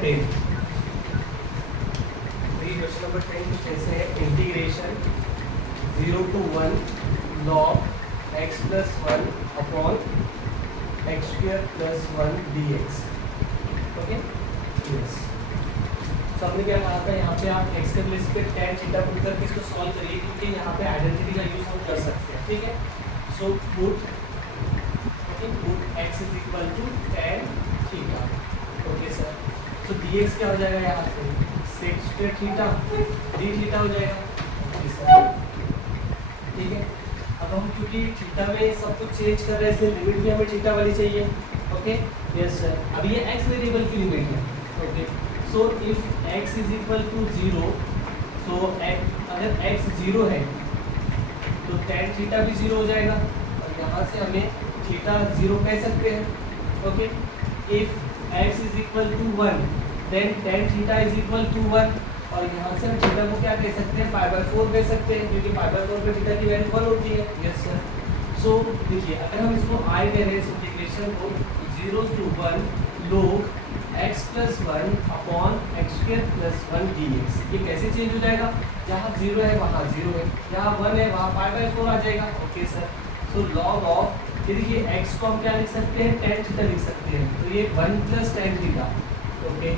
10, question number 10 कुछ ऐसे है, integration 0 to 1 log x plus 1 upon x square plus 1 dx. Okay, yes. तो हमने क्या कहा था, यहाँ पे आप x के प्लेस पे tan थीटा पुट करके इसको सॉल्व करिए, क्योंकि यहाँ पे आइडेंटिटी का यूज हम कर सकते हैं, ठीक है। So put x is equal to tan theta. Okay sir, तो dx क्या हो जाएगा यहाँ से, sec square theta d theta हो जाएगा, ठीक है। अब हम क्योंकि थीटा में सब कुछ चेंज कर रहे हैं, इसलिए लिमिट भी हमें थीटा वाली चाहिए। Okay, yes sir. अब ये x वेरिएबल की लिमिट है। Okay, so if x is equal to 0, so अगर x 0 है तो tan थीटा भी 0 हो जाएगा, और यहाँ से हमें थीटा 0 कह सकते हैं। Okay, if x is equal to 1 then tan theta is equal to 1, और यहाँ से हम थीटा को क्या कह सकते हैं, π/4 कह सकते हैं, क्योंकि π/4 पे थीटा की वैल्यू 1 होती है। Yes sir. सो देखिए, अगर हम इसको i कह रहे हैं, इस इंटीग्रेशन को 0 to 1 log x plus 1 upon x square plus 1 dx, ये कैसे चेंज हो जाएगा, जहाँ 0 है वहाँ 0 है, जहाँ 1 है वहाँ π/4 आ जाएगा। Okay sir. So log of, ये देखिए x को हम क्या लिख सकते हैं, tan थीटा लिख सकते हैं, तो ये 1 plus tan theta, okay,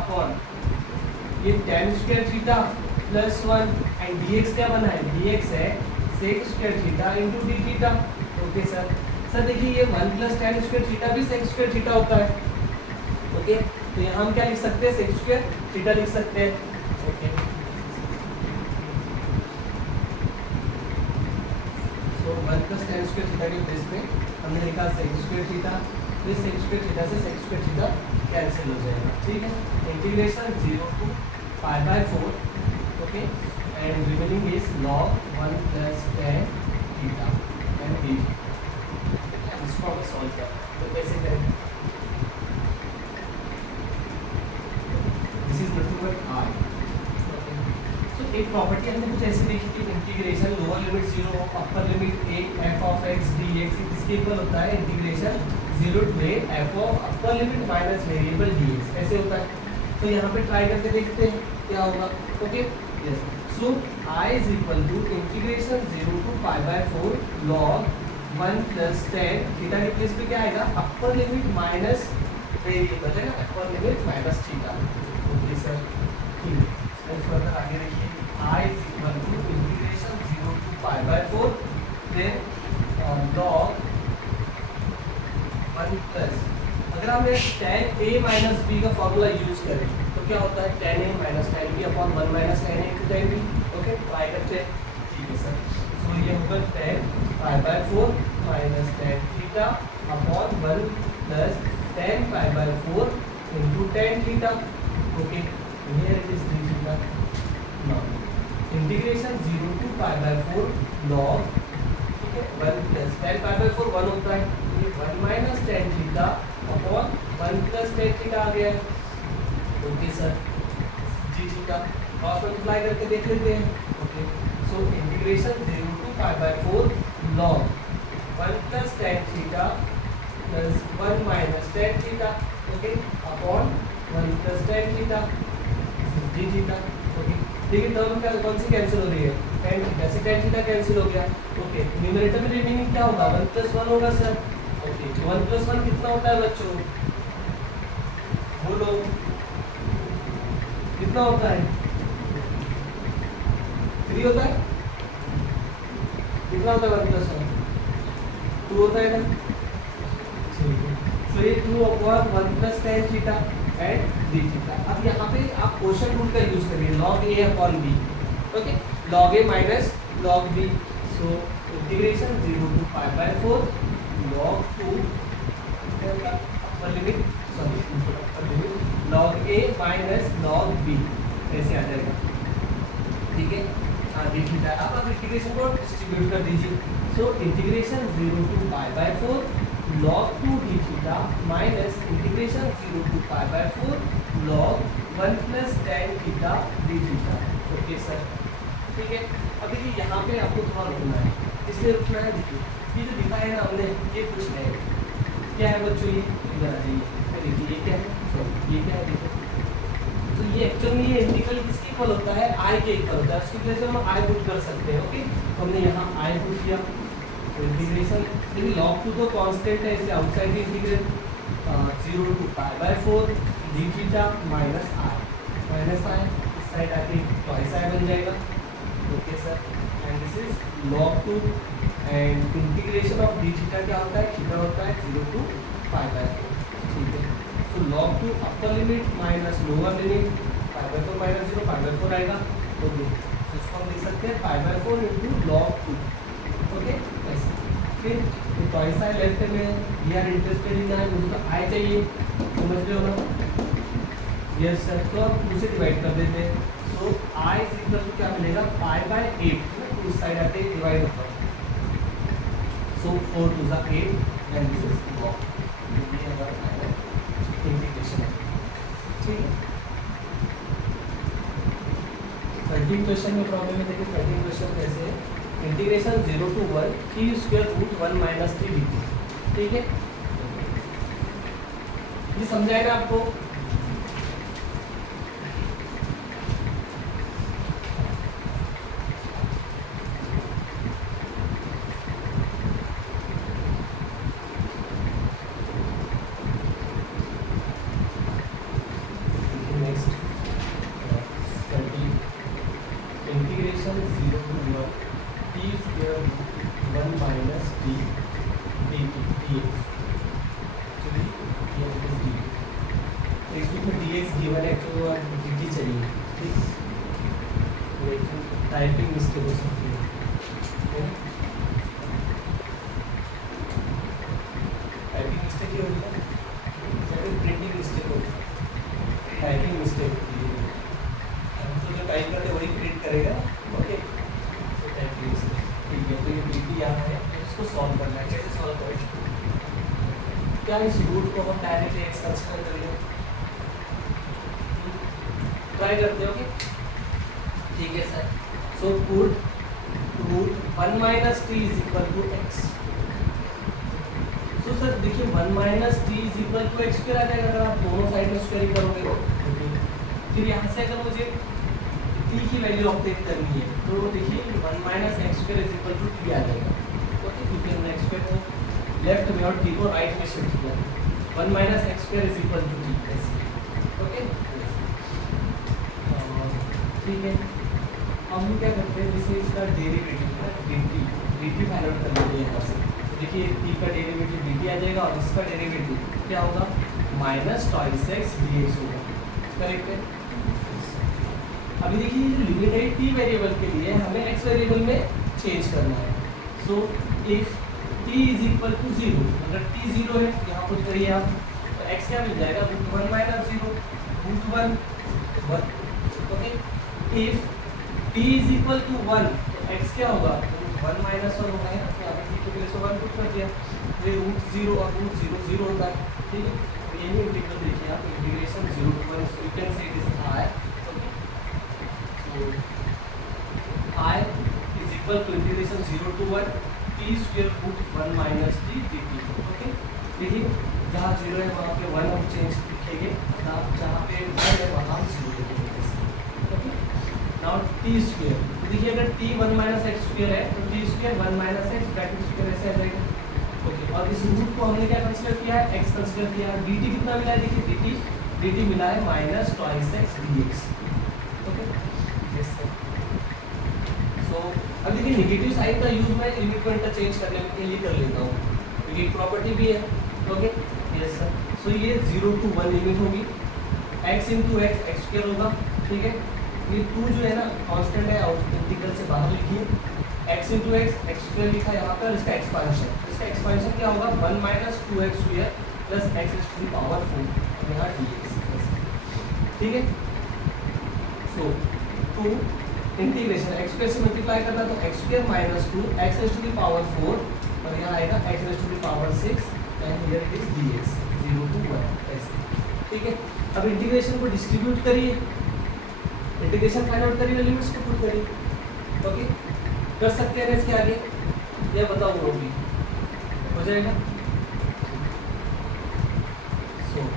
upon ये tan square theta plus 1, and dx क्या बना है, dx है sec square theta into d theta. Okay sir. Sir देखिए, ये 1 प्लस tan स्क्वायर थीटा भी sec स्क्वायर थीटा होता है। ओके, तो यहाँ हम क्या लिख सकते हैं, sec स्क्वायर थीटा लिख सकते हैं। Okay, so 1 plus tan square theta के बेस पे हमने लिखा sec स्क्वायर थीटा, तो sec स्क्वायर थीटा से sec स्क्वायर थीटा कैंसिल हो जाएगा, ठीक है। Integration 0 to π/4, okay, and remaining is log 1 plus tan theta and d। इसको हमें सॉल्व करना है, तो कैसे करेंगे, this is nothing but i। तो एक प्रॉपर्टी हमने कुछ ऐसी देखी कि integration lower limit 0 upper limit a f of x dx इसके इक्वल होता है integration 0 to a f of upper limit minus variable dx, ऐसे होता है। तो यहाँ पे ट्राई करके देखते हैं क्या होगा। Okay, yes. So i is equal to integration 0 to π/4 log 1 plus tan theta के प्लेस पे क्या आएगा, अपर लिमिट माइनस वेरिएबल है ना, upper limit minus theta. Okay sir, ठीक है। सर फर्दर आगे देखिए, i is equal to integration 0 to π/4 then log 1 plus, अगर हम tan a माइनस b का फॉर्मूला यूज करें तो क्या होता है, tan a minus tan b upon 1 minus tan a into tan b। Okay, try करते हैं, ठीक है सर। तो ये होगा tan π/4 minus tan theta upon 1 plus tan π/4 into tan theta. Okay, here it is d theta. Now integration 0 to π/4 log, ठीक है, 1 plus tan π/4 1 होता है, ये 1 minus tan theta upon 1 plus tan theta आ गया है। Okay sir, G theta cross multiply करके देख लेते हैं। Okay, so integration 0 to π/4 log 1 plus tan theta plus 1 minus tan theta, okay, upon 1 plus tan theta, G theta. Okay, देखिए term क्या कौन सी कैंसिल हो रही है, tan थीटा से tan थीटा कैंसिल हो गया। ओके, न्यूमरेटर में रिमेनिंग क्या होगा, 1 प्लस 1 होगा सर। ओके, 1 प्लस 1 कितना होता है बच्चों, बोलो कितना होता है, 3 होता है, कितना होता है 1 प्लस 1, 2 होता है ना, ठीक है। सो ये 2 upon 1 plus tan theta and d theta. अब यहाँ पे आप क्वोशिएंट रूल का यूज करिए, log a upon b। Okay, log a minus log b, so integration 0 to π/4 log 2 upper limit, sorry upper limit log a minus log b, ऐसे आ जाएगा, ठीक है। हाँ, d थीटा। अब आप इंटीग्रेशन को डिस्ट्रीब्यूट कर दीजिए, सो integration 0 to π/4 log 2 d theta minus integration 0 to π/4 log 1 plus tan theta d theta. Okay sir, ठीक है। अब देखिए यहाँ पे आपको थोड़ा रुकना है, इसलिए रुकना है, देखिए ये जो दिखाया है ना हमने, ये कुछ है, क्या है बच्चों, ये इधर आ जाइए, देखिए ये क्या है, सॉरी ये क्या है, देखिए तो ये एक्चुअल में ये इंटीग्रल किसके इक्वल होता है, आई के इक्वल होता है, उसकी प्लेस में हम आई पुट कर सकते हैं। ओके, तो हमने यहाँ आई पुट किया, तो इंटीग्रेशन देखिए log 2 तो कांस्टेंट है इसलिए outside integral 0 to π/4 d theta minus I इस साइड आके ट्वाइस आई बन जाएगा। Okay sir, and this is log 2 and integration of d theta क्या होता है, थीटा होता है 0 to π/4। ठीक है, तो log 2 upper limit minus lower limit π/4 minus 0 π/4 आएगा। तो इसको हम लिख सकते हैं π/4 इंटू log 2। ओके, ऐसे फिर ट्वाइस आई लेफ्ट में, वी आर इंटरेस्टेड इन आई, मुझे तो आई चाहिए, समझ रहे हो ना। यस सर, तो अब उसे डिवाइड कर देते हैं। सो आई इज इक्वल टू क्या मिलेगा, π/8 उस साइड आके डिवाइड होगा। सो 4 to the 8 and this is log, ये हमारा फाइनल इंटीग्रेशन है। ठीक है, 13 क्वेश्चन में प्रॉब्लम है। देखिए 13 क्वेश्चन कैसे है, integration 0 to 1 t square root 1 minus 3 dt। ठीक है, ये समझाएगा आपको। Integration 0 to 1 t square root 1 minus t dt dx। चलिए ये होगा dt, तो इसमें dx गिवन है तो dt चाहिए। ठीक, लेकिन टाइपिंग मिस्टेक हो सकती है। टाइपिंग मिस्टेक ही होगी ना, फिर प्रिंटिंग मिस्टेक होगी, टाइपिंग मिस्टेक होती है। तो जो टाइप करते वही प्रिंट करेगा। ओके, तो टाइपिंग मिस्टेक। ठीक है, तो ये dt यहाँ है, इसको सॉल्व करना है। कैसे सॉल्व करें, क्या इस रूट को हम डायरेक्टली एक्स कंसीडर करेंगे, ट्राई करते हो। ठीक है sir, so put root 1 minus T is equal to x. So sir देखिए 1 minus T is equal to x square आ जाएगा अगर आप दोनों साइड में स्क्वायर करोगे तो। फिर यहाँ से अगर मुझे टी की वैल्यू ऑब्टेन करनी है तो देखिए 1 minus x square is equal to T आ जाएगा। ओके, क्योंकि हमने एक्स स्क्वायर को लेफ्ट में और टी को राइट में शिफ्ट किया। 1 minus x square is equal to t ऐसे। ओके, ठीक है, हम क्या करते हैं, जैसे इसका डेरिवेटिव है dt फाइंड आउट कर लेते हैं यहाँ से। तो देखिए t का डेरिवेटिव dt आ जाएगा और इसका डेरिवेटिव क्या होगा, माइनस ट्वाइस एक्स dx होगा। करेक्ट है। अभी देखिए जो लिमिट है t वेरिएबल के लिए हमें x वेरिएबल में चेंज करना है। So if t is equal to 0, अगर t 0 है यहाँ पुट करिए आप, तो x क्या मिल जाएगा, root 1 minus 0 root 1 1। Okay, if t is equal to 1 तो x क्या होगा, रूट 1 माइनस 1 होगा। यहाँ पे t के प्लेस 1 पुट कर दिया, ये रूट 0 और रूट 0 0 होता है। ठीक है, तो यही इंटीग्रल देखिए आप, integration 0 to 1 you can say this i। I is equal to integration 0 to 1 t square root 1 minus t dt। Okay, देखिए जहाँ 0 है वहाँ पे 1 हम चेंज लिखेंगे, जहाँ पे 1 है वहाँ हम 0 लिखेंगे। ओके, नाउ t स्क्वायर, देखिए अगर t 1 माइनस एक्स स्क्वायर है तो t square 1 minus x bracket square ऐसे आ जाएगा। ओके, और इस रूट को हमने क्या कंसीडर किया है, x कंसीडर किया है। dt कितना मिला है, देखिए dt मिला है minus twice x dx। Okay, so अब देखिए नेगेटिव साइड का यूज मैं लिमिट को इंटरचेंज करने के लिए कर लेता हूँ, क्योंकि एक प्रॉपर्टी भी है। ओके, यस सर, सो ये 0 to 1 लिमिट होगी, x into x x square होगा। ठीक है, ये 2 जो है ना कांस्टेंट है, आउट इंटीग्रल से बाहर लिखिए, x into x x square लिखा है यहाँ पर, इसका एक्सपांशन क्या होगा, 1 minus 2x square plus x to the power 4 और यहाँ dx। ठीक है, सो 2 इंटीग्रेशन x स्क्वायर से मल्टीप्लाई करना तो x square minus 2 x to the power 4 और यहाँ आएगा x to the power 6 and here it is dx 0 to 1 ऐसे। ठीक है, अब इंटीग्रेशन को डिस्ट्रीब्यूट करिए, इंटीग्रेशन फाइंड आउट करिए, लिमिट्स को पुट करिए। ओके, कर सकते हैं इसके आगे, ये बताओ वो भी हो जाएगा। सो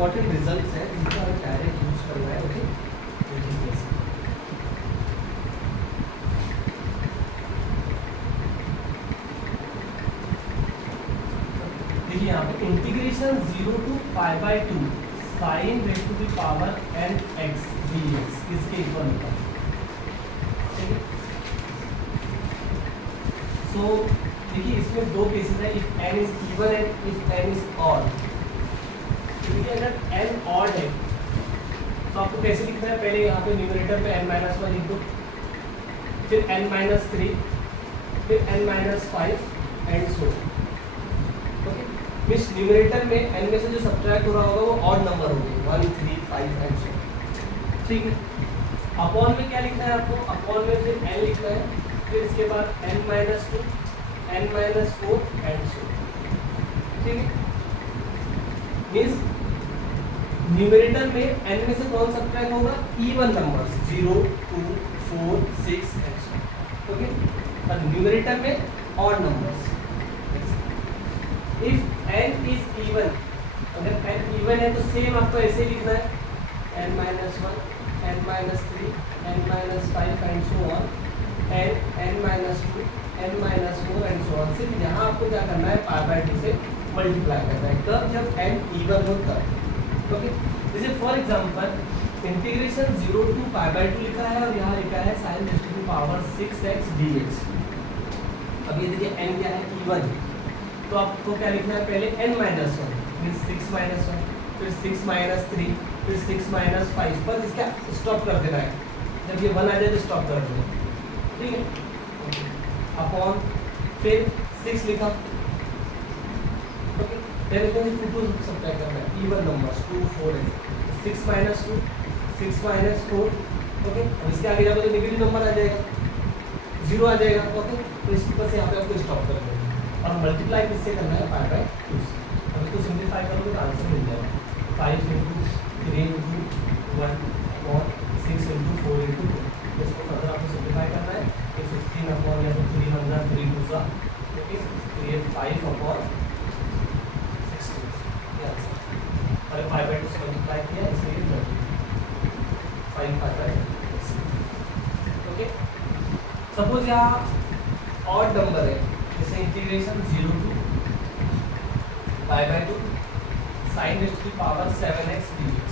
इंपॉर्टेंट रिजल्ट्स हैं जिनका डायरेक्ट यूज करना है। ओके, देखिए कैसे। देखिए यहाँ पे integration 0 to π/2 sine raise to the power n x dx इसके इक्वल होता है। ठीक है, सो देखिए इसमें दो केसेस है, if n is even and if n is odd. देखिए अगर n ऑड है तो आपको कैसे लिखना है, पहले यहाँ पे न्यूमरेटर पे n-1 लिख दो, फिर n-3, फिर n-5 and so. Okay, means numerator में n में से जो सब्ट्रैक्ट हो रहा होगा वो ऑड नंबर होंगे 1, 3, 5 एंड सो। ठीक है, अपॉन में क्या लिखना है आपको, अपॉन में फिर n लिखना है, फिर इसके बाद n-2, n-4 एंड सो। ठीक है, मींस न्यूमरेटर में n में से कौन सब्ट्रैक्ट होगा, even numbers 0, 2, 4, 6 and so. Okay, और न्यूमरेटर में odd numbers. If n is even, अगर n इवन है तो सेम आपको ऐसे लिखना है n-1, n-3, n-5 and so on, n-2, n-4 and so on. सिर्फ यहाँ आपको क्या करना है, π/2 से मल्टीप्लाई करना है, तब जब n इवन हो तब। ओके, जैसे फॉर एग्जांपल इंटीग्रेशन 0 टू π/2 लिखा है और यहाँ लिखा है sin raise to the power 6x dx। अब ये देखिए n क्या है, इवन है, तो आपको क्या लिखना है, पहले n-1 मींस 6 - 1, फिर 6 - 3, फिर 6 - 5, बस इसका स्टॉप कर देना है, जब ये 1 आ जाए तो स्टॉप कर देना। ठीक है, अपॉन फिर 6 लिखा। ओके, देन इसमें से 2 सब्ट्रैक्ट करना है, इवन नंबर्स 2, 4 है, 6 - 2, 6 - 4। ओके, अब इसके आगे जाओगे तो नेगेटिव नंबर आ जाएगा, 0 आ जाएगा। ओके, तो इसके ऊपर से यहाँ पे आपको स्टॉप कर देना और मल्टीप्लाई किससे करना है, π/2 से। अब इसको सिंप्लीफाई करोगे तो आंसर मिल जाएगा 5 × 3 × 1 अपॉन 6 × 4 × 2। तो इसको फर्दर आपको सिंप्लीफाई करना है, ये 15 अपॉन या तो 3 × 3 2 सा, ओके, तो ये 5 अपॉन 16 ये आंसर। और π/2 से मल्टीप्लाई किया इसलिए 5 5/2। ओके, सपोज यहाँ ऑड नंबर है, जैसे integration 0 to π/2 sin raise to the power 7x dx।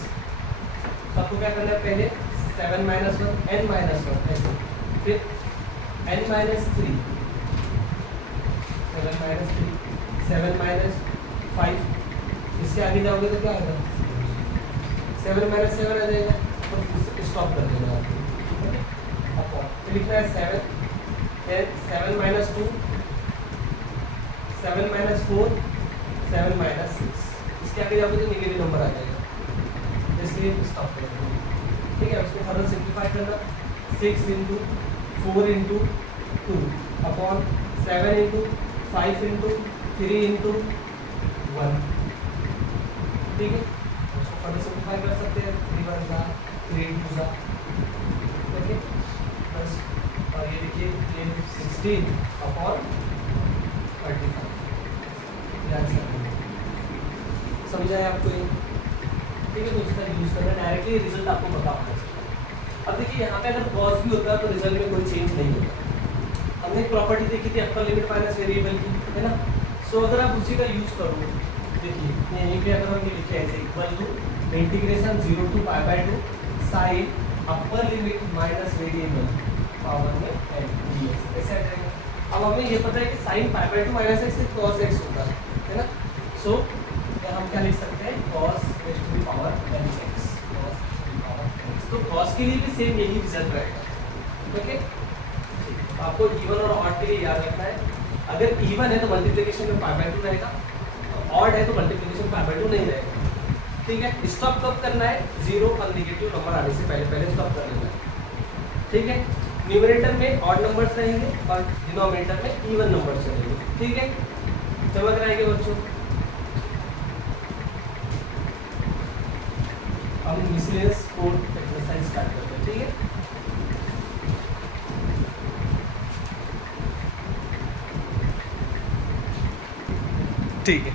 तो आपको क्या करना है, पहले 7 - 1 n-1 ऐसे, फिर n-3 7 - 5, इसके आगे जाओगे तो क्या आएगा, 7 - 7 आ जाएगा, तो स्टॉप कर देना आपको। ओके, तो लिखना है 7, then 7 - 2, 7 - 4, 7 - 6, इसके आगे जाओगे तो नेगेटिव नंबर आ जाएगा, इसलिए स्टॉप कर देना। ठीक है, उसको फर्दर सिंप्लीफाई करना, 6 × 4 × 2 अपॉन 7 × 5 × 3 × 1। ठीक है, उसको फर्दर सिंप्लीफाई कर सकते हैं, 3 × 1 = 3 × 2 = ओके, बस। और ये देखिए ये 16 अपॉन 35 समझा है आपको ये। ठीक है, तो उसका यूज़ करना, डायरेक्टली रिजल्ट आपको पता होना चाहिए। अब देखिए यहाँ पे अगर कॉस भी होता है तो रिजल्ट में कोई चेंज नहीं होता। हमने एक प्रॉपर्टी देखी थी अपर लिमिट माइनस वेरिएबल की, है ना। सो अगर आप उसी का यूज़ करो, देखिए यहीं पे अगर हम ये लिखे ऐसे equal to integration 0 to π/2 sine upper limit minus variable power में n dx, ऐसे आ जाएगा। अब हमें ये पता है कि साइन π/2 माइनस x से cos x होता है ना। सो हम क्या लिख सकते हैं, cos raise to the power nx, cos to the power nx। तो cos के लिए भी सेम यही रिजल्ट रहेगा। ओके, आपको इवन और ऑड के लिए याद रखना है, अगर इवन है तो मल्टीप्लिकेशन में π/2 रहेगा, ऑड है तो मल्टीप्लिकेशन π/2 नहीं रहेगा। ठीक है, स्टॉप कब करना है, 0 और नेगेटिव नंबर आने से पहले स्टॉप कर लेना है। ठीक है, न्यूमरेटर में ऑड नंबर्स रहेंगे और डिनोमिनेटर में इवन नंबर्स रहेंगे। ठीक है, समझ रहे हैं बच्चों। हम मिसलेनियस 4 एक्सरसाइज स्टार्ट करते हैं। ठीक है, ठीक है,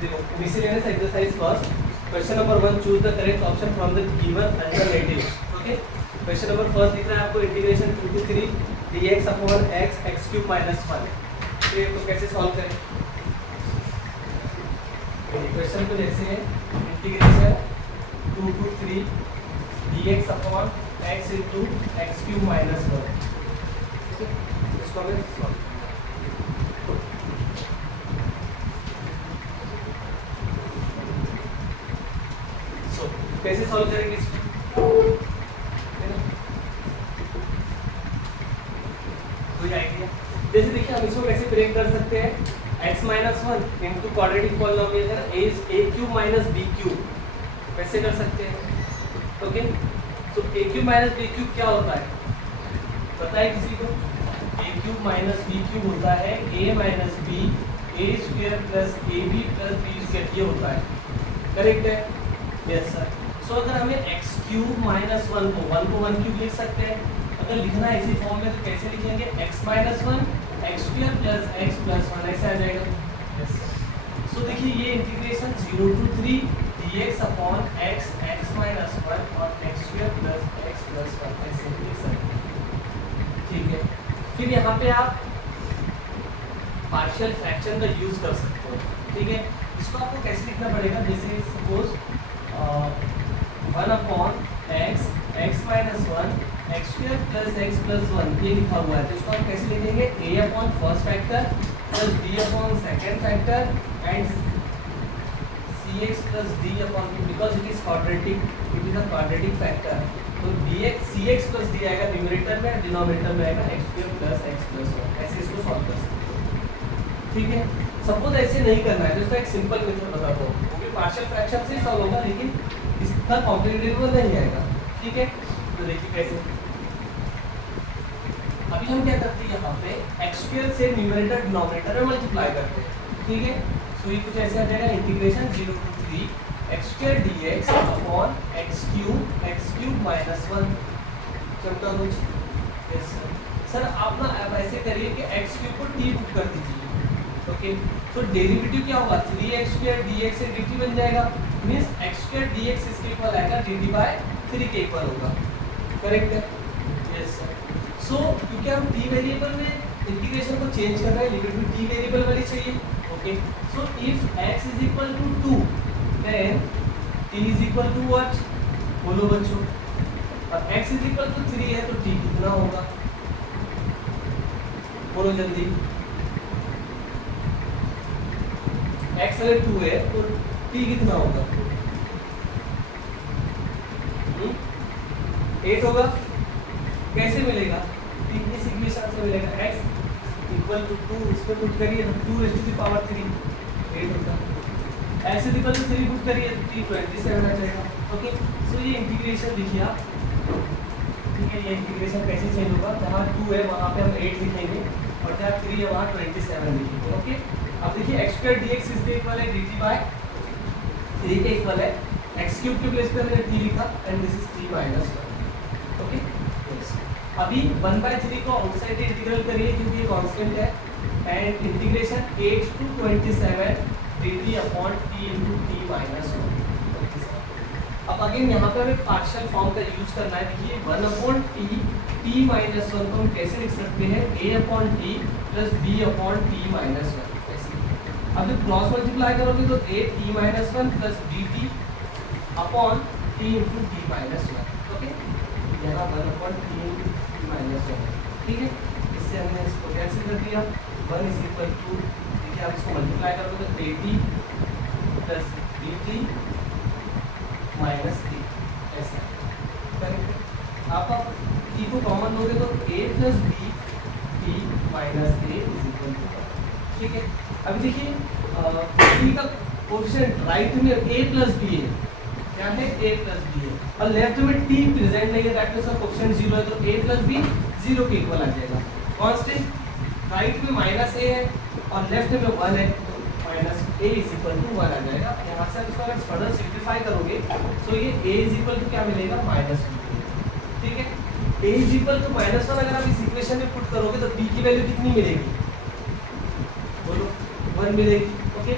देखो miscellaneous exercise first. Question number 1, choose the correct option from the given alternative. Okay, question number first दिख रहा है आपको, integration 2 to 3 dx upon x x cube minus 1। तो ये को कैसे सॉल्व करें? क्वेश्चन को जैसे है integration 2 to 3 dx upon x into x cube minus 1। इसको हमें सॉल्व कैसे सॉल्व करेंगे इसको? कोई आइडिया? जैसे देखिए हम इसको कैसे ब्रेक कर सकते हैं, x minus 1 into quadratic polynomial है ना, a cube minus b cube, वैसे कर सकते हैं। ओके, तो a cube minus b cube क्या होता है पता है किसी को? a cube minus b cube होता है a minus b a square plus ab plus b square, ये होता है। करेक्ट है? Yes sir. सो अगर हमें x क्यूब माइनस 1 को 1 क्यूब लिख सकते हैं। अगर लिखना है इसी फॉर्म में तो कैसे लिखेंगे? x minus 1 x square plus x plus 1, ऐसा आ जाएगा। Yes sir. सो देखिए ये integration 0 to 3 dx upon x minus 1 और x square plus x plus 1 ऐसे लिख सकते हैं। ठीक है, फिर यहाँ पे आप पार्शियल फ्रैक्शन का यूज कर सकते हो। ठीक है, इसको आपको कैसे लिखना पड़ेगा? जैसे suppose 1 upon x minus 1 x square plus x plus 1 ये लिखा हुआ है, तो इसको हम कैसे लिखेंगे? a upon first factor plus b upon second factor and cx plus d upon, because it is quadratic, it is a quadratic factor, तो dx cx प्लस d आएगा न्यूमरेटर में, डिनोमिनेटर में आएगा x square plus x plus 1। ऐसे इसको solve कर सकते हैं। ठीक है, सपोज ऐसे नहीं करना है तो इसका एक सिंपल मेथड बताता हूँ, वो भी पार्शियल फ्रैक्शन से ही सॉल्व होगा लेकिन इसका कॉम्प्लिकेटेड नहीं आएगा। ठीक है, तो देखिए कैसे। अभी हम क्या करते हैं, यहाँ पे x स्क्वायर से न्यूमरेटर डिनोमिनेटर में मल्टीप्लाई करते हैं। ठीक है, तो ये कुछ ऐसे आ जाएगा, integration 0 to 3 x square dx upon x cube minus 1। चलता कुछ? Yes sir. सर आप ना अब ऐसे करिए कि x क्यूब को t पुट कर दीजिए। ओके, तो डेरिवेटिव क्या होगा? 3x स्क्वायर dx से dt बन जाएगा, मींस x स्क्वायर dx इसके इक्वल आएगा dt बाय 3 के इक्वल होगा। करेक्ट है? Yes sir. सो क्योंकि हम t वेरिएबल में इंटीग्रेशन को चेंज कर रहे हैं, लिमिट भी t वेरिएबल वाली चाहिए। Okay, so if x is equal to 2 then t is equal to what? बोलो बच्चों। और x इज इक्वल टू 3 है तो t कितना होगा? बोलो जल्दी। x अगर 2 है तो t कितना होगा? 8 होगा। कैसे मिलेगा? इस इक्वेशन से मिलेगा, x इक्वल टू 2, इसमें पुट करिए तो 2 raised to the power 3 8 होगा। x इक्वल टू 3 पुट करिए तो t 27 आ जाएगा। ओके, सो ये इंटीग्रेशन देखिए आप। ठीक है, ये इंटीग्रेशन कैसे चेंज होगा? जहाँ 2 है वहाँ पे हम 8 लिखेंगे और जहाँ 3 है वहाँ 27 लिखेंगे। ओके, अब देखिए x स्क्वायर dx इसके इक्वल है dt बाय 3 के इक्वल है, x क्यूब के प्लेस पे हमने t लिखा and this is t minus 1। Okay, अभी 1/3 को आउटसाइड इंटीग्रल करिए क्योंकि ये कांस्टेंट है and integration 8 to 27 dt upon t into t minus 1। अब अगेन यहाँ पे हमें पार्शियल फॉर्म का यूज करना है। देखिए 1 अपॉन t माइनस 1 को हम कैसे लिख सकते हैं? a upon t plus b upon t minus 1। अब जब क्रॉस मल्टीप्लाई करोगे तो a t minus 1 plus dt upon t into t minus 1। Okay, यहाँ 1 upon t into t minus 1। ठीक है, इससे हमने इसको कैंसिल कर दिया। 1 इज इक्वल टू, देखिए आप इसको मल्टीप्लाई करोगे तो at plus dt minus t, ऐसा। करेक्ट? आप t को कॉमन लोगे तो a plus b t minus a is equal to 1। ठीक है, अभी देखिए t का कोएफिशिएंट राइट में a प्लस b है, क्या है? a प्लस b है, और लेफ्ट में t प्रेजेंट नहीं है, दैट मींस का कोएफिशिएंट 0 है, तो a प्लस b 0 के इक्वल आ जाएगा। कांस्टेंट राइट में माइनस a है और लेफ्ट में 1 है, तो minus a is equal to 1 आ जाएगा। यहाँ से इसको अगर फर्दर सिंप्लीफाई करोगे तो ये a इज इक्वल टू क्या मिलेगा? माइनस 1। ठीक है, a is equal to minus 1 अगर आप इस इक्वेशन में पुट करोगे तो b की वैल्यू कितनी मिलेगी? बोलो, 1 मिलेगी। ओके,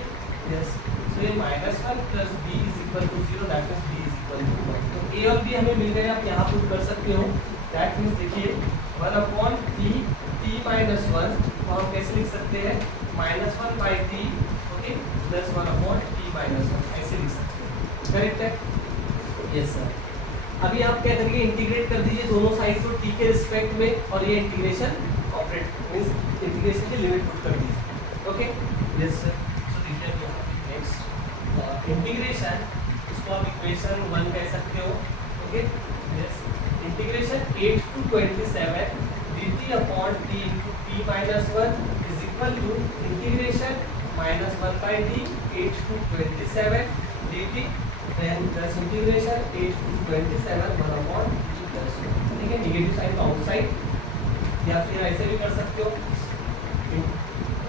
यस, सो ये -1 plus b is equal to 0, that means b is equal to 1। तो a और b हमें मिल गए, आप यहाँ पुट कर सकते हो। दैट मींस देखिए 1 अपॉन t t माइनस 1 को हम कैसे लिख सकते हैं, -1 by t, okay, plus 1 upon t minus 1, ऐसे लिख सकते हैं। करेक्ट है? Yes sir. अभी आप क्या करेंगे, इंटीग्रेट कर दीजिए दोनों साइड को t के रिस्पेक्ट में, और ये इंटीग्रेशन ऑपरेट मींस इंटीग्रेशन की लिमिट पुट कर दीजिए। Okay, yes sir. सो देखिए अब यहाँ पे नेक्स्ट इंटीग्रेशन, इसको आप इक्वेशन 1 कह सकते हो। Okay, yes, integration 8 to 27 dt upon t into t minus 1 is equal to integration -1 by t 8 to 27 dt then plus integration 8 to 27 1 upon t plus 1। ठीक है, नेगेटिव साइन को आउटसाइड, या फिर ऐसे भी कर सकते हो,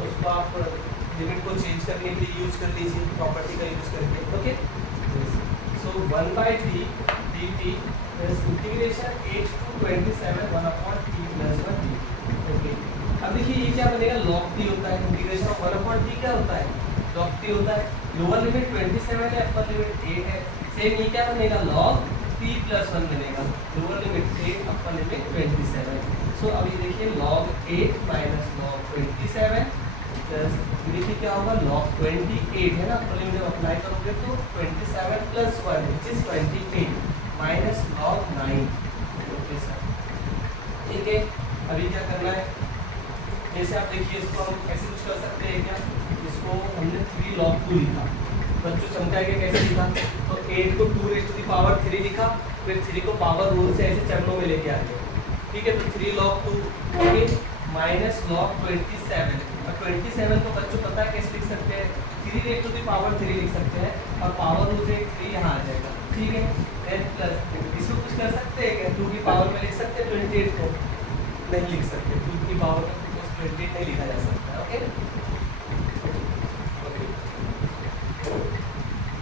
उसको आप लिमिट को चेंज करने के लिए यूज कर लीजिए, प्रॉपर्टी का यूज करके। Okay, so 1 by t dt plus integration 8 to 27 1 upon t plus 1 dt। Okay, अब देखिए ये क्या बनेगा, log t होता है, इंटीग्रेशन ऑफ 1 upon t क्या होता है, log t होता है। लोअर लिमिट 27 है, अपर लिमिट 8 है, सेम ये क्या बनेगा, log t plus 1 बनेगा, लोअर लिमिट 8 अपर लिमिट 27। सो अभी देखिए log 8 माइनस log 27 प्लस देखिए क्या होगा, log 28 है ना, अपर लिमिट जब अप्लाई करोगे तो 27 plus 1 which is 28 minus log 9। Okay sir, ठीक है। अभी क्या करना है, जैसे आप देखिए इसको हम ऐसे कुछ कर सकते हैं क्या, इसको हमने 3 log 2 लिखा, बच्चों चमकाएंगे कैसे लिखा, तो 8 को 2 raised to the power 3 लिखा, फिर 3 को पावर रूल से ऐसे चरणों में लेके आ गए। ठीक है, तो 3 log 2 ओके माइनस log 27, और 27 को बच्चों पता है कैसे लिख सकते हैं, 3 raised to the power 3 लिख सकते हैं, और पावर रूल से 3 यहाँ आ जाएगा। ठीक है, देन प्लस इसको कुछ कर सकते हैं क्या, 2 की पावर में लिख सकते हैं, 28 को नहीं लिख सकते, 2 की पावर में 28 नहीं लिखा जा सकता। ओके,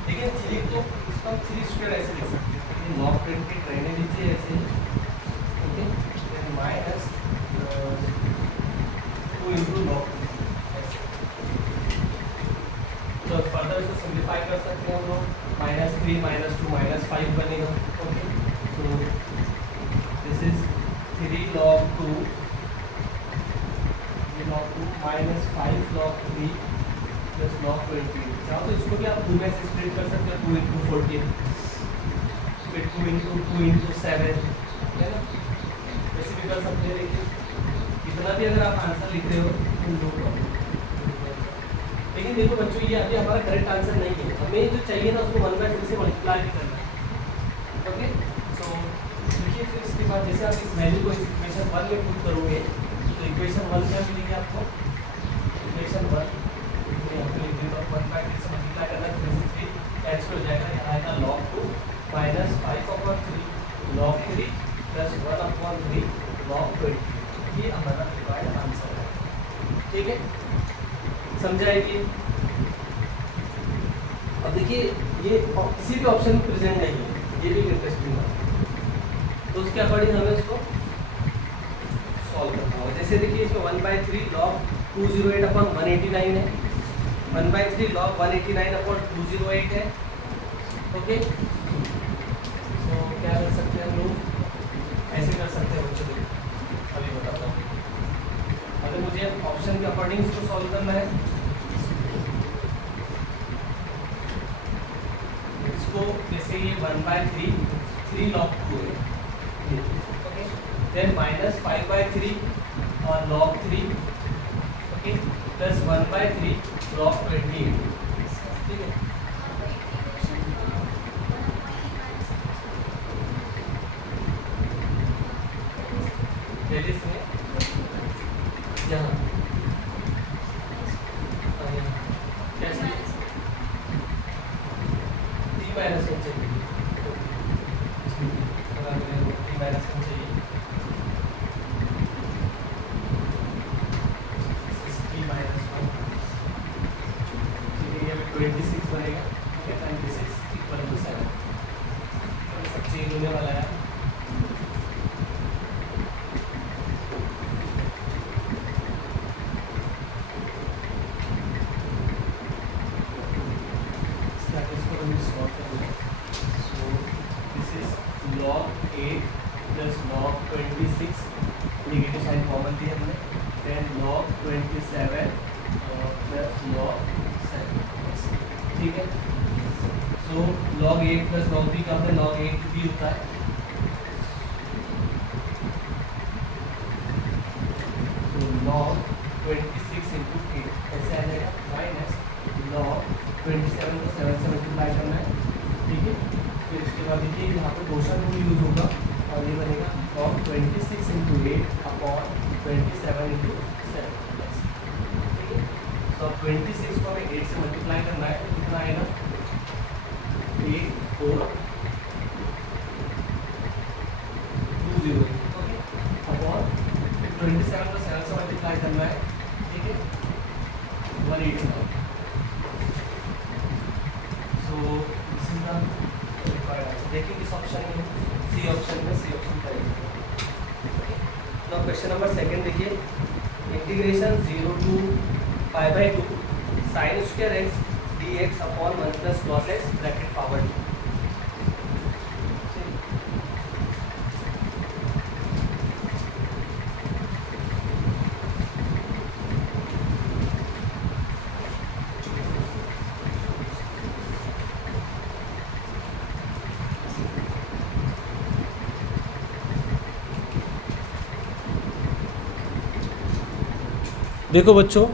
देखिए 3 तो इसका 3 स्क्वायर ऐसे लिख सकते हैं, ये log 28 रहने दीजिए ऐसे। Okay, then minus 2 into log 2 ऐसे। तो फर्दर इसको सिंप्लीफाई कर सकते हैं हम लोग, -3 -2 -5 बनेगा। Okay, so this is 3 log 2 log 2 minus 5 log 3 plus log 28। चाहो तो इसको भी आप 2 में से स्प्लिट कर सकते हो, 2 into 14, फिर 2 into 7, है ना, वैसे भी कर सकते हैं। लेकिन इतना भी अगर आप आंसर लिख रहे हो तो नो प्रॉब्लम। लेकिन देखो बच्चों, ये अभी हमारा करेक्ट आंसर नहीं है, हमें जो चाहिए ना उसको 1/3 से मल्टीप्लाई भी करना है। ओके, सो देखिए फिर इसके बाद जैसे आप इस वैल्यू को इस इक्वेशन 1 में पुट करोगे, तो इक्वेशन 1 क्या मिलेगी आपको, इक्वेशन 1 यहाँ पे लिख देता हूँ, 1/3 से मल्टीप्लाई करना, 3 कैंसिल हो जाएगा, यहाँ आएगा log 2 minus 5/3 log 3 plus 1/3 log 20। ये हमारा रिक्वायर्ड आंसर है। ठीक है, समझा है कि अब देखिए ये किसी भी ऑप्शन में प्रेजेंट नहीं है, ये भी इंटरेस्टिंग है, तो उसके अकॉर्डिंग हमें इसको सॉल्व करना होगा। जैसे देखिए इसमें 1/3 log 208 अपॉन 189 है, 1/3 log 189 अपॉन 208 है। ओके, तो क्या कर सकते हैं हम लोग, ऐसे कर सकते हैं बच्चों, अभी बताता हूँ। अगर मुझे ऑप्शन के अकॉर्डिंग इसको सॉल्व करना है, इसको जैसे ये 1/3 3 log 2 है, ओके, देन माइनस 5/3 और log 3, ओके, प्लस 1/3 log 28। ठीक है, इसमें यहाँ कैसे t माइनस 1 चाहिए, t माइनस 1 चाहिए, t माइनस 1, ठीक है, ये 26 बनेगा। ठीक है, 26 इक्वल टू 7, सब चेंज होने वाला है। इसको सॉल्व कर साइन कॉमन लिया हमने, देन log 27 प्लस log 7, ठीक है। सो log 8 प्लस log b का हमने log 8 भी होता है, तो log 26 इंटू 8 कैसे आ जाएगा, माइनस log 27 को 7 से मल्टीप्लाई करना है, ठीक है। फिर इसके बाद देखिए यहाँ पर क्वेश्चन रूल यूज होगा और ये बनेगा log 26 इंटू 8 अपॉन 27 इंटू 7, ठीक है। तो 26 को हमें 8 से मल्टीप्लाई करना है, तो कितना आएगा 8 4 2 0, ओके, अपॉन 27 को 7 से मल्टीप्लाई करना है, ठीक है, 189। So this is the required answer. देखिए किस ऑप्शन में, सी ऑप्शन में, सी ऑप्शन करेंगे। तो क्वेश्चन नंबर सेकंड देखिए, integration 0 to pi by 2 sine square x d x upon 1 plus cos x bracket power 2। देखो बच्चों,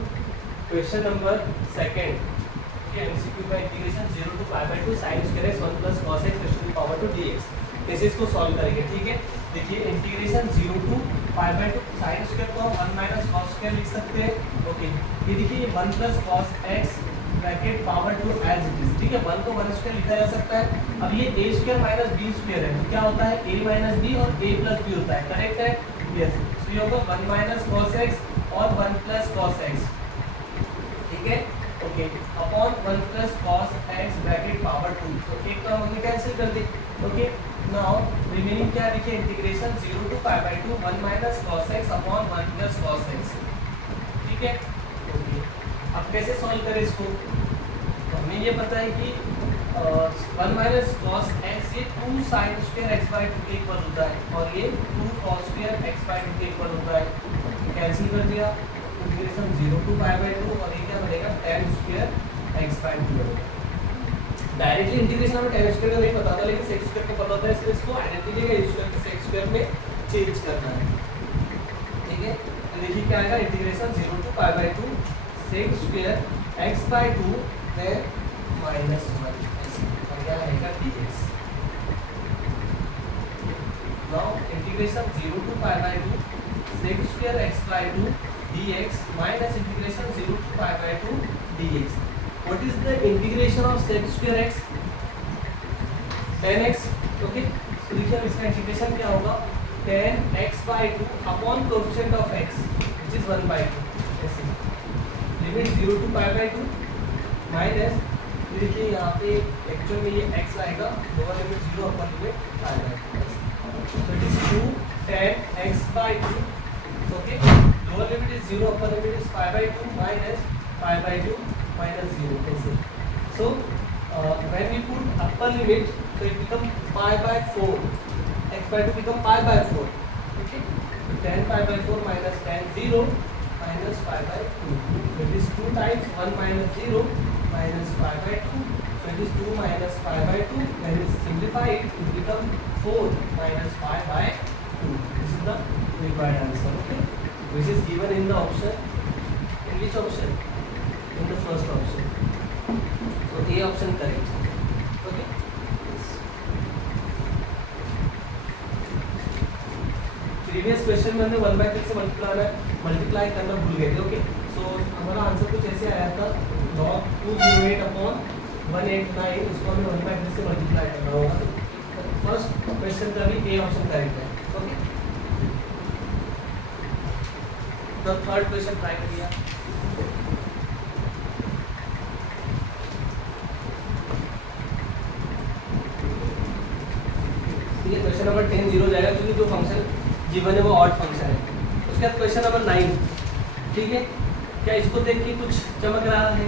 क्वेश्चन नंबर सेकंड एमसीक्यू का integration 0 to pi by 2 sin square x 1 plus cos x raise to the power 2 dx, कैसे इसको solve करेंगे, ठीक है। देखिए integration 0 to pi by 2 sin square को हम 1 माइनस cos स्क्वायर लिख सकते हैं, ओके। ये देखिए 1 plus cos x bracket power 2 as it is, ठीक है। 1 को 1 स्क्वायर लिखा जा सकता है। अब ये a square minus b square है, तो क्या होता है a माइनस b और a प्लस b होता है, करेक्ट है, यस। तो ये होगा 1 माइनस cos x और 1 प्लस cos x, ठीक है, okay, upon 1 plus cos x bracket power 2, तो एक टर्म हमने कैंसिल कर दी, ओके। नाउ रिमेनिंग क्या देखिए, integration 0 to pi by 2 1 minus cos x upon 1 plus cos x, ठीक है, ओके। अब कैसे सॉल्व करें इसको, तो हमें ये पता है कि 1 माइनस cos x ये 2 sin स्क्वायर x बाई 2 के इक्वल होता है और ये 2 cos स्क्वायर x बाई 2 के इक्वल होता है, कैंसिल कर दिया, इंटीग्रेशन 0 टू पाई बाई 2 और ये क्या बनेगा tan स्क्वायर x बाई 2 बनेगा। डायरेक्टली इंटीग्रेशन हमें tan स्क्वायर का नहीं पता था, लेकिन sec स्क्वायर को पता होता है, इसलिए इसको आइडेंटिटी का यूज करके sec स्क्वायर में चेंज करना है, ठीक है। तो देखिए क्या आएगा, integration 0 to pi by 2 sec square x by 2 then minus 1 और क्या आएगा dx। Now integration 0 to pi by 2 sec square x by 2 dx minus integration 0 to pi by 2 dx। What is the integration of sec square x, tan x, okay. तो देखिए अब इसका integration क्या होगा, tan x by 2 upon coefficient of x which is 1 by 2, ऐसे limit 0 to pi by 2 minus, देखिए यहाँ पे एक्चुअल में ये x आएगा, लोअर लिमिट 0 अपर लिमिट आएगा, so it is 2 tan x by 2, okay, lower limit is 0, upper limit is pi by 2 minus pi by 2 minus 0, कैसे, so when we put upper limit so it become pi by 4, x by 2 become pi by 4, okay, so tan pi by 4 minus tan 0 minus pi by 2, so it is 2 times 1 minus 0 minus pi by 2, so it is 2 minus pi by 2, when it is simplified it will become 4 minus pi by 2. This is the required answer, okay, which is given in the option, in which option, in the first option, so A option correct, okay. Previous question में हमने 1/3 से multiply करना भूल गए थे, okay. सो हमारा answer कुछ ऐसे आया था, log 208 अपॉन 189, उसको हमें 1/3 से मल्टीप्लाई करना होगा। फर्स्ट क्वेश्चन का भी ए ऑप्शन करेक्ट है, okay. The third question try करिए। ठीक है, क्वेश्चन नंबर 10 0 जाएगा क्योंकि जो फंक्शन गिवन है वो ऑड फंक्शन है। उसके बाद क्वेश्चन नंबर 9, ठीक है। क्या इसको देख के कुछ चमक रहा है?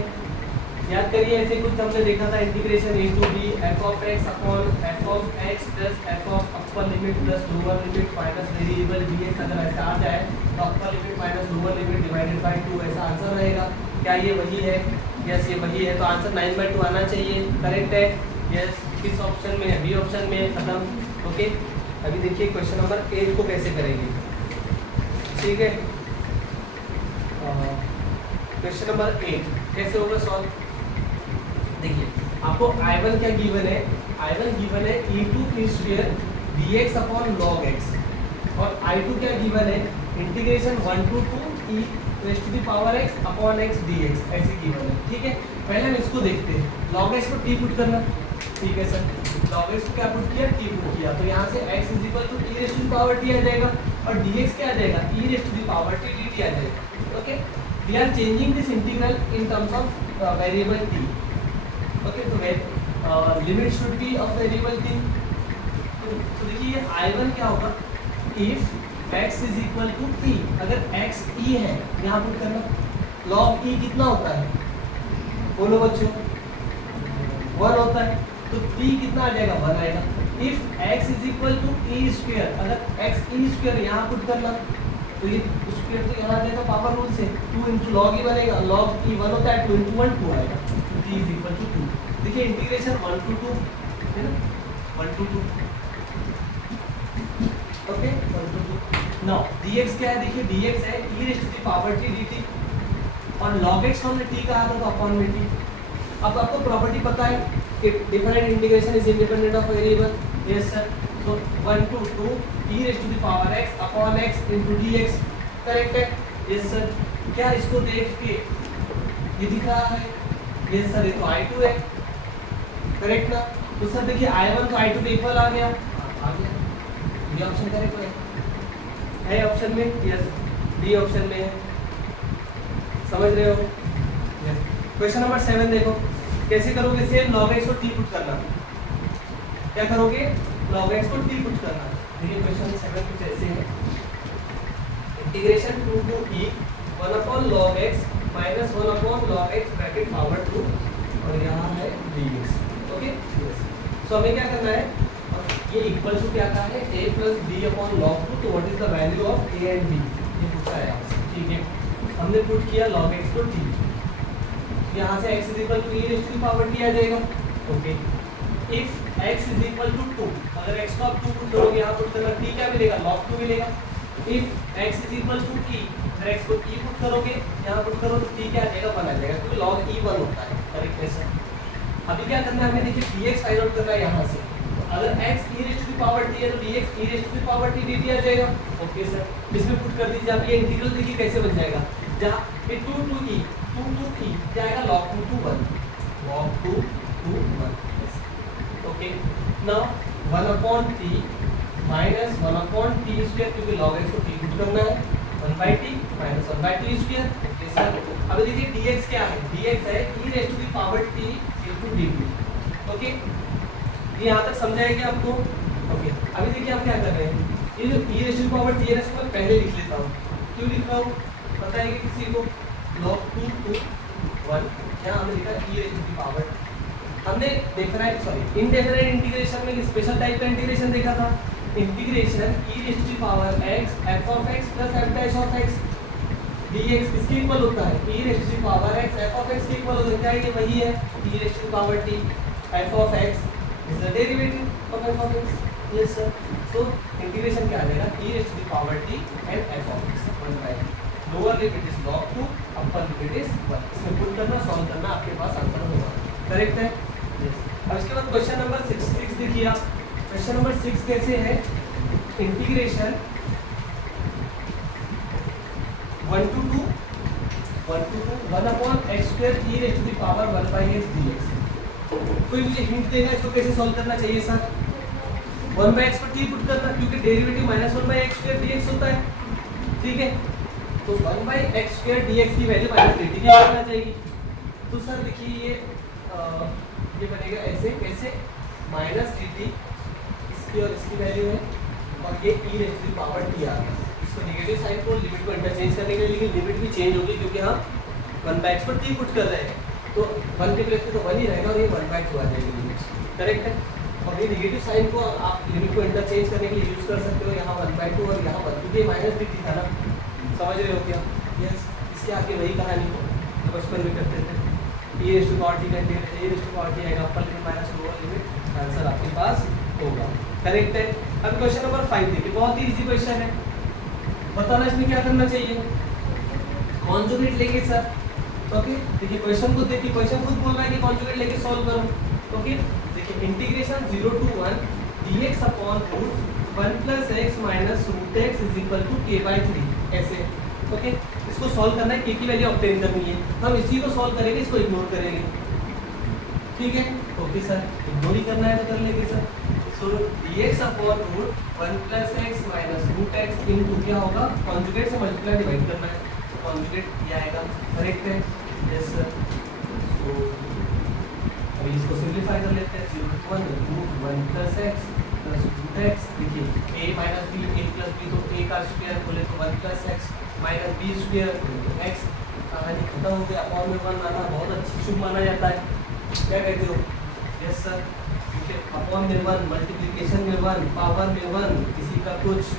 याद करिए, ऐसे कुछ हमने देखा था, integration a to b f of x upon f of x plus f of upper limit plus lower limit minus variable d x. अगर ऐसा आ जाए तो 9/2 ऐसा आंसर रहेगा। क्या ये वही है? यस ये वही है, तो आंसर 9/2 आना चाहिए। करेक्ट है, यस। किस ऑप्शन में है? बी ऑप्शन में है, खत्म। ओके, अभी देखिए क्वेश्चन नंबर 8 को कैसे करेंगे। ठीक है, क्वेश्चन नंबर 8 कैसे होगा सॉल्व? देखिए आपको I1 क्या गिवन है? I1 गिवन है e2 की square dx upon log x, और I2 क्या गिवन है? Integration 1 to 2 e raised to the power x upon x dx ऐसे गिवन है। ठीक है, पहले हम इसको देखते हैं। log x को t पुट करना। ठीक है सर, log x को क्या पुट किया? t पुट किया, तो यहाँ से x is equal to e raised to the power t आ जाएगा, और dx क्या आ जाएगा? e raised to the power t dt आ जाएगा। Okay, we are changing this integral in terms of variable t। Okay, तो limit should be of variable t। तो देखिए I1 क्या होगा? If x is equal to e, अगर x e है यहाँ पुट करना। log e कितना होता है? बोलो बच्चों, 1 होता है, तो t कितना आ जाएगा? 1 आएगा। If x is equal to e square, अगर x e स्क्वायर यहाँ पुट करना, तो ये स्क्वायर तो यहाँ आ जाएगा पावर रूल से, 2 इंटू लॉग ई बनेगा। log e 1 होता है, 2 इंटू 1 2 आएगा, तो t इज इक्वल टू 2। देखिए इंटीग्रेशन 1 to 2 है ना, 1 to 2। Okay, 1 to 2। Now dx क्या है? देखिए dx है e raise to the power t dt, और log x हमने t कहा था तो अपॉन में t। अब आपको प्रॉपर्टी पता है कि different integration is independent of variable. Yes sir, तो 1 to 2 e raise to the power x upon x into dx। Correct है? Yes sir. क्या इसको देख के ये दिख रहा है? यस सर, ये तो I2 है। करेक्ट ना? तो सर देखिए I1 तो I2 के इक्वल आ गया, आ गया। ये ऑप्शन करेक्ट है ऑप्शन में? यस, डी ऑप्शन में है। समझ रहे हो? यस। क्वेश्चन नंबर 7 देखो, कैसे करोगे? सेम log x को t पुट करना। क्या करोगे? log x को t पुट करना। देखिए क्वेश्चन 7 कुछ ऐसे है, integration 2 to e 1 upon log x minus 1 upon log x bracket power 2, और यहाँ है dx। Okay, yes. सो हमें क्या करना है? ये इक्वल टू क्या का है? a plus b upon log 2, तो what is the value of a and b? ये पूछा है आपसे। ठीक है, हमने पुट किया log x को t, यहाँ से x is equal to e raise to the power t आ जाएगा। Okay, if x is equal to 2, अगर x को आप 2 पुट करोगे, यहाँ पुट करना, t क्या मिलेगा? log 2 मिलेगा। If x is equal to e, अगर x को e पुट करोगे, यहाँ पुट करो, तो t क्या आ जाएगा? 1 आ जाएगा, क्योंकि log e 1 होता है। करेक्ट है सर। अभी क्या करना है हमें? देखिए dx फाइंड आउट करना है यहाँ से। अगर x e raise to the power t है, तो dx e raise to the power t dt आ जाएगा। ओके सर, इसमें पुट कर दीजिए आप। ये इंटीग्रल देखिए कैसे बन जाएगा, जहाँ पे 2 to e क्या आएगा? log 2 to 1, log 2 to 1। Okay, now 1 upon t minus 1 upon t square, क्योंकि log x को t पुट करना है, 1/t minus 1/t square. Okay sir, अब देखिए dx क्या है? dx है e raise to the power t into dt। Okay, ये यहाँ तक समझ आएगा आपको? ओके, अभी देखिए हम क्या कर रहे हैं, ये जो e raise to the power t है, इसको मैं पहले लिख लेता हूँ। क्यों लिख रहा हूँ पता है कि किसी को? log 2 to 1, यहाँ हमने लिखा e raise to the power. हमने इंडेफिनिट इंटीग्रेशन में स्पेशल टाइप का इंटीग्रेशन देखा था, integration e raise to the power x f of x plus f dash of x dx किसके इक्वल होता है? e raise to the power x f of x के equal होता है। क्या ये वही है? e raise to the power t f of x is the derivative of f of x। Yes sir. So integration क्या आ जाएगा? e raise to the power t and f of x 1/t। Lower limit is log 2, upper limit is 1। इसमें put करना, solve करना, आपके पास answer होगा। Correct है? यस। अब इसके बाद क्वेश्चन नंबर 6 देखिए आप। क्वेश्चन नंबर 6 कैसे है? Integration 1 to 2 1 upon x square e raise to the power 1/x dx। कोई मुझे हिंट देगा इसको कैसे सॉल्व करना चाहिए सर? 1/x पर t पुट करना, क्योंकि derivative minus 1/x square dx होता है। ठीक है, तो 1/x स्क्वायर dx की वैल्यू माइनस dt की होना चाहिए। तो सर देखिए ये बनेगा ऐसे, कैसे? माइनस dt इसकी और इसकी वैल्यू है, और ये e raise to the power t आ गया। इसको नेगेटिव साइन को लिमिट को इंटरचेंज करने के लिए, लेकिन लिमिट भी चेंज होगी क्योंकि हम 1/x पर t पुट कर रहे हैं, तो 1 के प्लेस पे तो 1 ही रहेगा, और ये 1/2 आ जाएगी लिमिट। करेक्ट है? और ये नेगेटिव साइन को आप लिमिट को इंटरचेंज करने के लिए यूज कर सकते हो, यहाँ 1/2 और यहाँ 1, क्योंकि माइनस dt था ना। समझ रहे हो क्या? यस। इसके आगे वही कहानी को तो बचपन में करते थे। A raised to power t का integration a raised to power t आएगा, upper limit minus lower limit, answer आपके पास होगा। करेक्ट है। अब क्वेश्चन नंबर 5 देखिए, बहुत ही इजी क्वेश्चन है। बताना इसमें क्या करना चाहिए, कॉन्जुगेट लेके सर। ओके देखिए क्वेश्चन को देखिए, क्वेश्चन खुद बोल रहा है कि कॉन्जुगेट लेके सॉल्व करो। ओके देखिए integration 0 to 1 dx upon root 1 plus x minus root x is equal to k/3 ऐसे। ओके इसको सॉल्व करना है, k की वैल्यू ऑब्टेन करनी है, हम इसी को सॉल्व करेंगे, इसको इग्नोर करेंगे। ठीक है ओके सर, इग्नोर ही करना है तो कर लेंगे sir. So dx upon root 1 plus x minus root x into क्या होगा, कॉन्जुगेट से मल्टीप्लाई डिवाइड करना है, तो कॉन्जुगेट ये आएगा। करेक्ट है, यस सर। सो अभी इसको सिंप्लीफाई कर लेते हैं, 0 to 1 root 1 plus x plus root x। देखिए a minus b, a plus b तो a का स्क्वायर बोले तो 1 plus x minus b square तो x। कहानी खत्म हो गया। अपॉन में 1 आना बहुत अच्छी शुभ माना जाता है, क्या कहते हो? Yes sir. ठीक है, अपॉन में 1, मल्टीप्लिकेशन में 1, पावर में 1, किसी का कुछ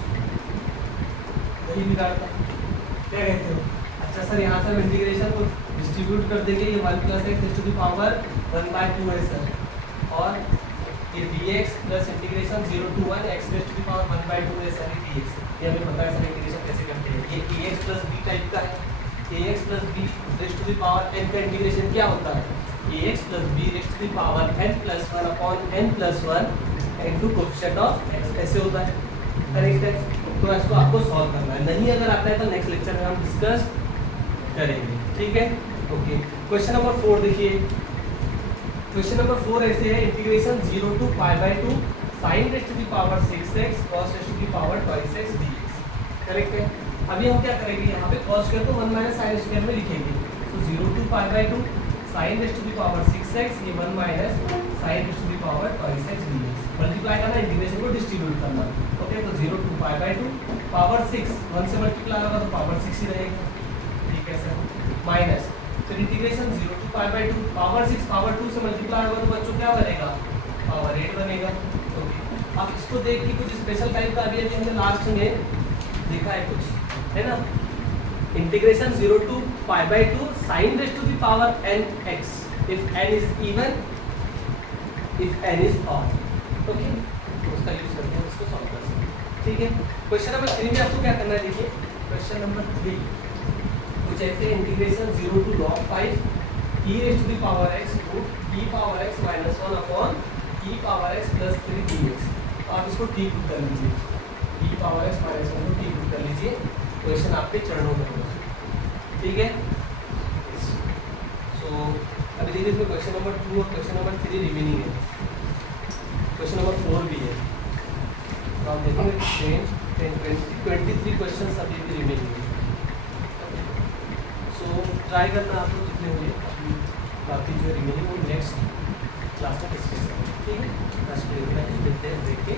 नहीं बिगाड़ता, क्या कहते हो? अच्छा सर यहाँ से हम इंटीग्रेशन को डिस्ट्रीब्यूट कर देंगे, ये 1 plus x to the power 1/2 है सर, और ये dx plus integration 0 to 1 x raise to the power 1/2 है सर, dx। ये हमें पता है सर इंटीग्रेशन कैसे करते हैं। ये ax प्लस b टाइप का है, ax plus b raise to the power n का इंटीग्रेशन क्या होता है, ax plus b raise to the power n plus 1 upon n plus 1 into coefficient of x, ऐसे होता है। करेक्ट है, तो इसको आपको सॉल्व करना है, नहीं अगर आता है तो नेक्स्ट लेक्चर में हम डिस्कस करेंगे। ठीक है ओके। क्वेश्चन नंबर 4 देखिए, क्वेश्चन नंबर 4 ऐसे है, integration 0 to π/2 sin raise to the power 6x cos raise to the power 2x dx। Correct है। अभी हम क्या करेंगे, यहाँ पे cos स्क्वायर को 1 माइनस sin स्क्वायर में लिखेंगे, तो 0 to π/2 sin raise to the power 6x, ये 1 minus sin raise to the power 2x dx। Multiply करना, इंटीग्रेशन को डिस्ट्रीब्यूट करना। ओके तो 0 to π/2 पावर 6, 1 से मल्टीप्लाई होगा तो पावर 6 ही रहेगा। ठीक है सर, माइनस फिर इंटीग्रेशन 0 to π/2 पावर 6 पावर 2 से मल्टीप्लाई होगा तो बच्चों क्या बनेगा, पावर 8 बनेगा। ओके अब इसको देख के कुछ स्पेशल टाइप का अभी हमने लास्ट में देखा है कुछ, है ना। Integration 0 to π/2 sin raise to the power nx if n is even, if n is odd. Okay तो उसका यूज करके हम इसको सॉल्व कर सकते हैं। ठीक है, क्वेश्चन नंबर 3 में आपको क्या करना है, देखिए क्वेश्चन नंबर 3 कुछ ऐसे, integration 0 to log 5 e raise to the power x root e power x minus 1 upon e power x plus 3 dx। तो आप इसको टी पुट कर लीजिए, e पावर x माइनस 1 को टी पुट कर लीजिए, क्वेश्चन आपके चरणों में होगा। ठीक है, सो अभी देखिए इसमें क्वेश्चन नंबर 2 और क्वेश्चन नंबर 3 रिमेनिंग है, क्वेश्चन नंबर 4 भी है, तो आप देखेंगे 23 क्वेश्चन अभी भी रिमेनिंग है। सो ट्राई करना आप लोग जितने हुए, अभी बाकी जो रिमेनिंग वो नेक्स्ट क्लास में डिस्कस करेंगे। ठीक है, आज के लिए इतना ही, मिलते हैं देख के।